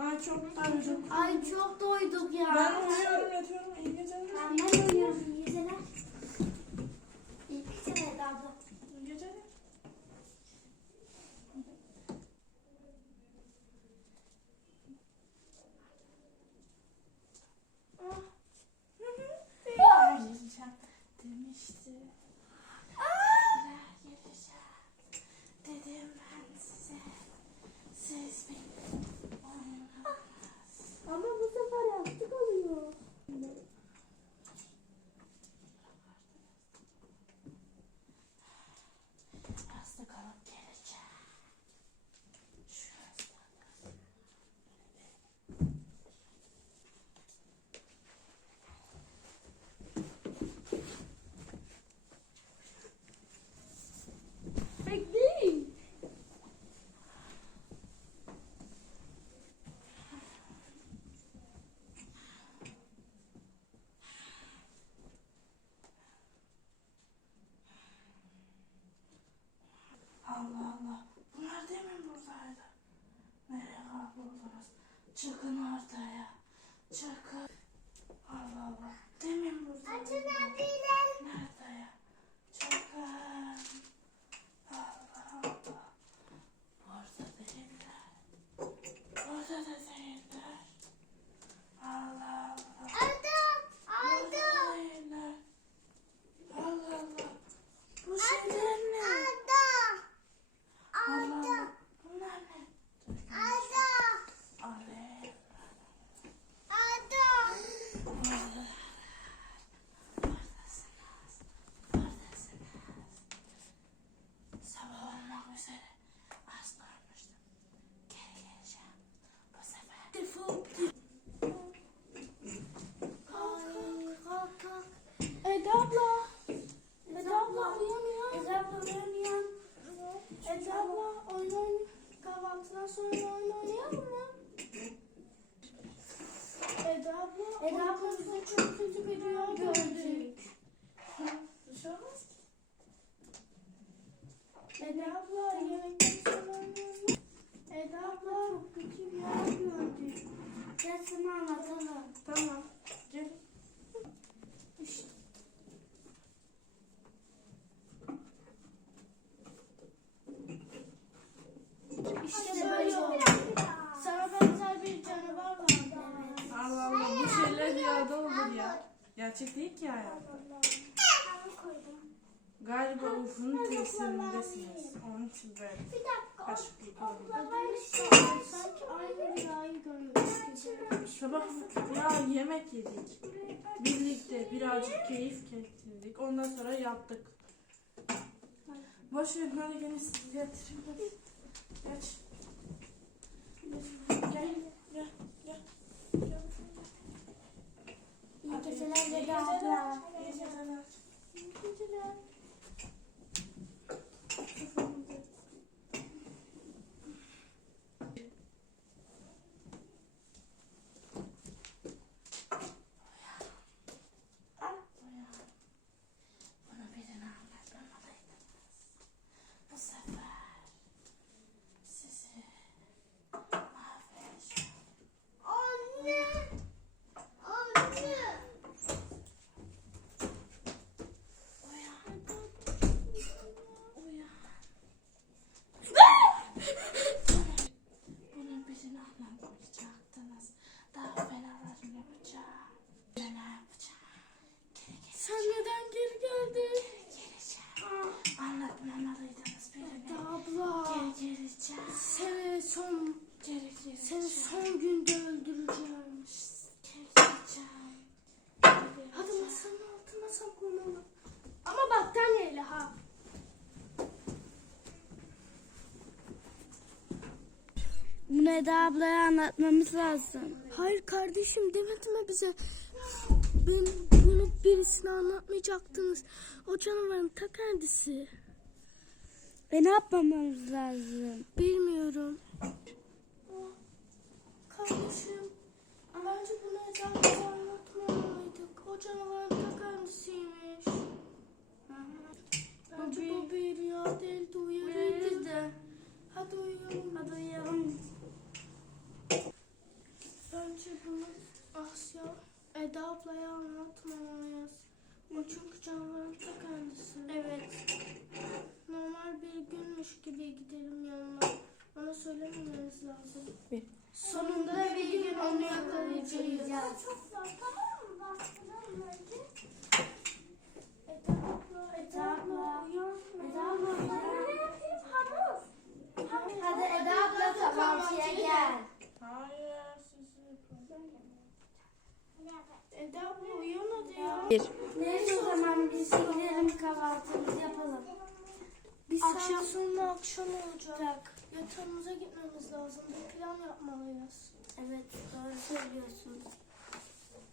Ay çok doyduk. Ay çok doyduk ya. Ben uyuyorum yatıyorum. İyi geceler. Ben ben uyuyorum. İyi geceler. İyi geceler abla. İyi geceler. Ah. Geleceğim demişti. Kahvaltıdan sonra oyun oynayalım mı? Eda abla. Eda abla bize çok kötü bir rüya gördük. Bir şey olmaz ki. Eda abla yemekten sonra oynayalım. Eda abla çok kötü bir rüya gördük. Gel sana anlatalım. Tamam. Gel. İşte. İşte böyle oldu. Sana benzer bir canavar vardı. Allah Allah. Bu şeyler rüyada olur ya. Gerçek değil ki ya. Galiba Ufuk'un tesirindesiniz. Onun için böyle Bir dakika. kaşıklık oldu. Sanki aynı rüyayı görüyoruz. Sabah ya yemek yedik. Birlikte birazcık keyif getirdik. Ondan sonra yattık. Boş ver böyle gene sizi yatırayım. Hadi. Geç. Gel. Gel. Gel. Gel. İyi Hadi. geceler İyi Eda abla. İyi geceler. İyi geceler. Bunu birine anlatmamalıydınız. Bu sefer sizi mahvedeceğim. Anne. Anne. Uyan. Uyan. Bunun birine anlatmayacaktınız. Daha fenalarını yapacağım. Ben ne yapacağım? Geri geleceğim. Sen neden geri geldin? Geleceğim. Anlatmamalıydınız birine. Eda abla. Geri geleceğim. Seni son Geri geleceğim. seni son günde öldüreceğim. Geri geleceğim. Geri Hadi geleceğim. masanın altına saklanalım. Ama battaniyeyle ha. Bunu Eda ablaya anlatmamız lazım. Hayır kardeşim demedim mi bize? Ben bunu birisine anlatmayacaktınız. O canavarın ta kendisi. Ve ne yapmamız lazım? Bilmiyorum. Kardeşim bence bunu Eda bize anlatmamalıydık. O canavarın ta kendisiymiş. Bence bu bir rüya değildi uyarıydı. Hadi uyuyalım. Hadi uyuyalım. Eda ablaya anlatmamalıyız. O çünkü canavarın ta kendisi. Evet. Normal bir günmüş gibi gidelim yanına. Ona söylemememiz lazım. Bir. Sonunda bir gün onu yakalayacağız. Eda abla, Eda abla. Eda abla, uyan. Hadi Eda abla kahvaltıya gel. Hayır Eda abla uyan hadi ya. Bir. Neyse o zaman biz gidelim kahvaltımızı yapalım. Bir Akşam- saat sonra akşam olacak. Yatağımıza gitmemiz lazım. Bir plan yapmalıyız. Evet doğru söylüyorsun.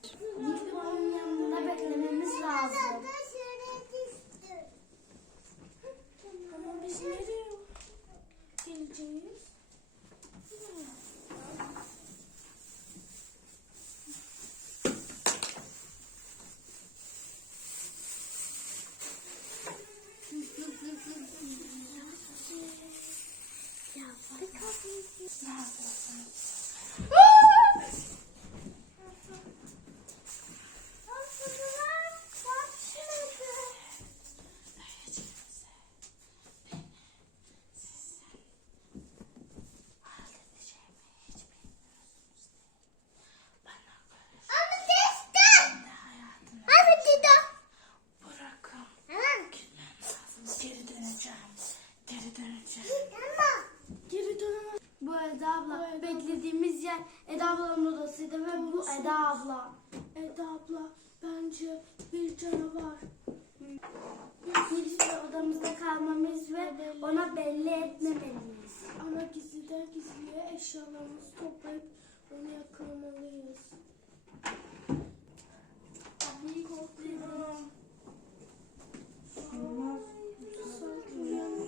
Gidip onun yanında beklememiz lazım. Ama biz nereye Geri dönemez. Bu Eda abla beklediğimiz yer Eda ablanın odasıydı ve bu Eda abla. Eda abla bence bir canavar. Biz de odamızda kalmamız ve ona belli etmemeliyiz. Ama gizliden gizliye eşyalarımızı toplayıp onu yakalamalıyız. Abi korkuyorum. Sanki uyanıyor.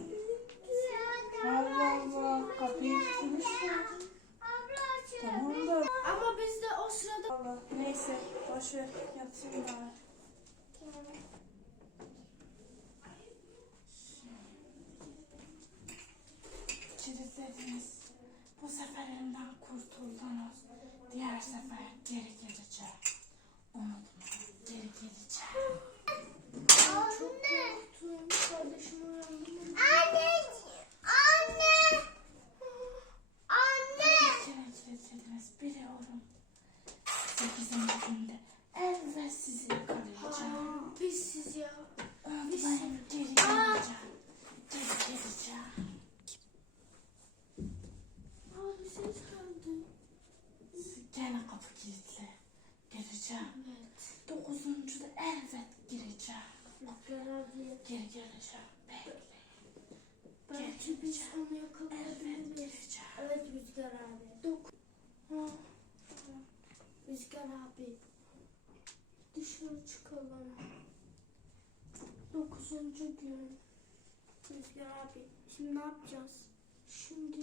Allah Allah. Kapıyı tutmuşlar. Tamam da. Ama biz de o sırada... Allah. Neyse. Boş ver. Yatayım bari. Kilitlediniz. Bu sefer elimden kurtuldunuz. Diğer sefer geri geleceğim. Unutmayın. Geri geleceğim. Korktum. Kardeşim uyandı mı? Bir kere kilitlediniz. Biliyorum. Sekizinci günde elbet sizi yakalayacağım. Aa, biz siz ya. Unutmayın. Geri geleceğim. Geri geleceğim. Aa, bir ses geldi. Gene kapı kilitli. Geleceğim. Evet. Dokuzuncuda elbet gireceğim. Rüzgar abi. Geri geleceğim. Bekleyin. Belki biz onu yakalayabiliriz. geleceğim. Evet Rüzgar abi. Dok ha, Rüzgar abi. dışarı çıkalım. Dokuzuncu gün. Rüzgar abi. Şimdi ne yapacağız? Şimdi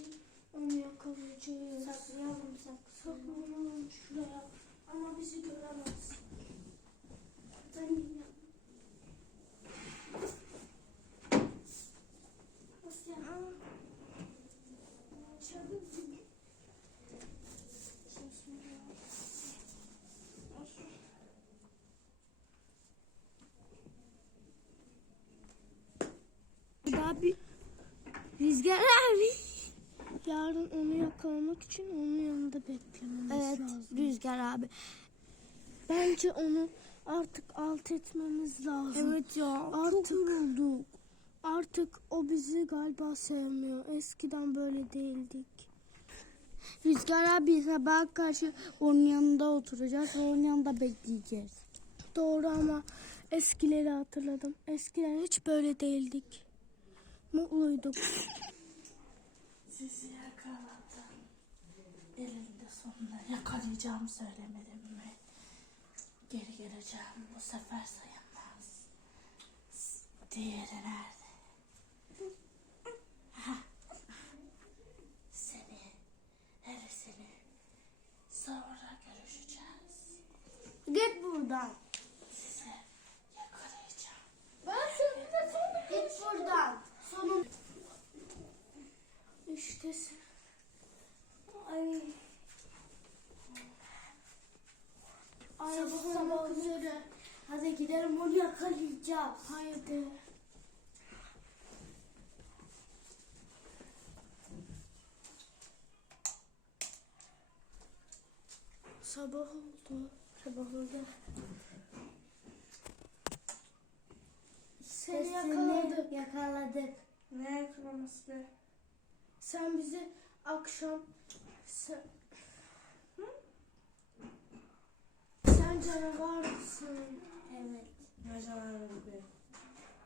onu yakalayacağız. Saklayalım saklayalım. Saklanalım şuraya. Ama bizi göremez. Sen yap. Nasıl ya? Çabuk. Abi. Rüzgar abi. Yarın onu yakalamak için onun yanında beklememiz Evet lazım. Rüzgar abi. Bence onu artık alt etmemiz lazım. Evet ya. Artık olduk. Artık o bizi galiba sevmiyor. Eskiden böyle değildik. Rüzgar abi sabah karşı onun yanında oturacağız ve onun yanında bekleyeceğiz. Doğru ama eskileri hatırladım. Eskiden hiç böyle değildik. Mutluyduk. Sizi yakaladım. Elinde sonunda yakalayacağım söylemedim mi? Geri geleceğim. Bu sefer sayılmaz. Diğeri nerede? Ha. Seni. Sonra görüşeceğiz. Git buradan. Sizi yakalayacağım. Ben sözünde sonra Git buradan. Sonun. İşte sen. Ay. Ay Sabah Gidelim onu yakalayacağız. Haydi. Sabah oldu. Sabah oldu. Seni yakaladık. Yakaladık. Ne yakalaması? Sen bizi akşam sen, sen canavarsın. Evet. Ne canavarı be?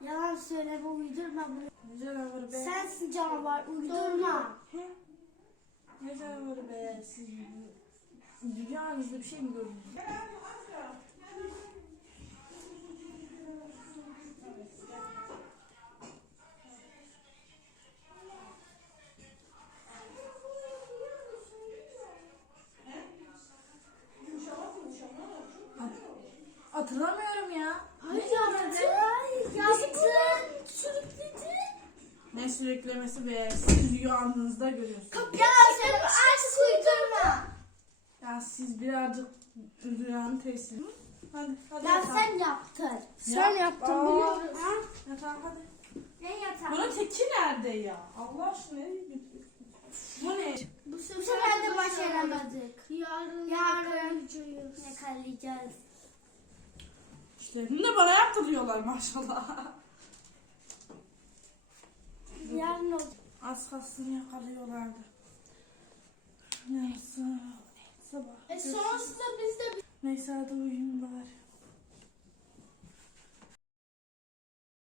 Yalan söyleme uydurma bunu. Ne canavarı be? Sensin canavar uydurma. He? Ne canavarı be? Siz rüyanızda bir şey mi gördünüz? Hatırlamıyorum ya. Hayır yaptın. Yaptın. Sürükledi. Ne sürüklemesi be? Siz rüyanızda görüyorsunuz. Yalan söyleme artık uydurma. Ya siz birazcık rüyanın tesiri. Hadi hadi. Ya yatağa. sen yaptın. Sen yaptın Aa. biliyorum. Yatağa hadi. Ne yatağı? Bunun teki nerede ya? Allah aşkına. Bu ne? Bu Bu sefer de başaramadık. Yarın, Yarın. yakalayacağız. Yakalayacağız. İşlerini de bana yaptırıyorlar maşallah. Yarın olacak. Az kalsın yakalıyorlardı. Neyse. Sabah. E sonrasında biz de Neyse hadi uyuyun bari.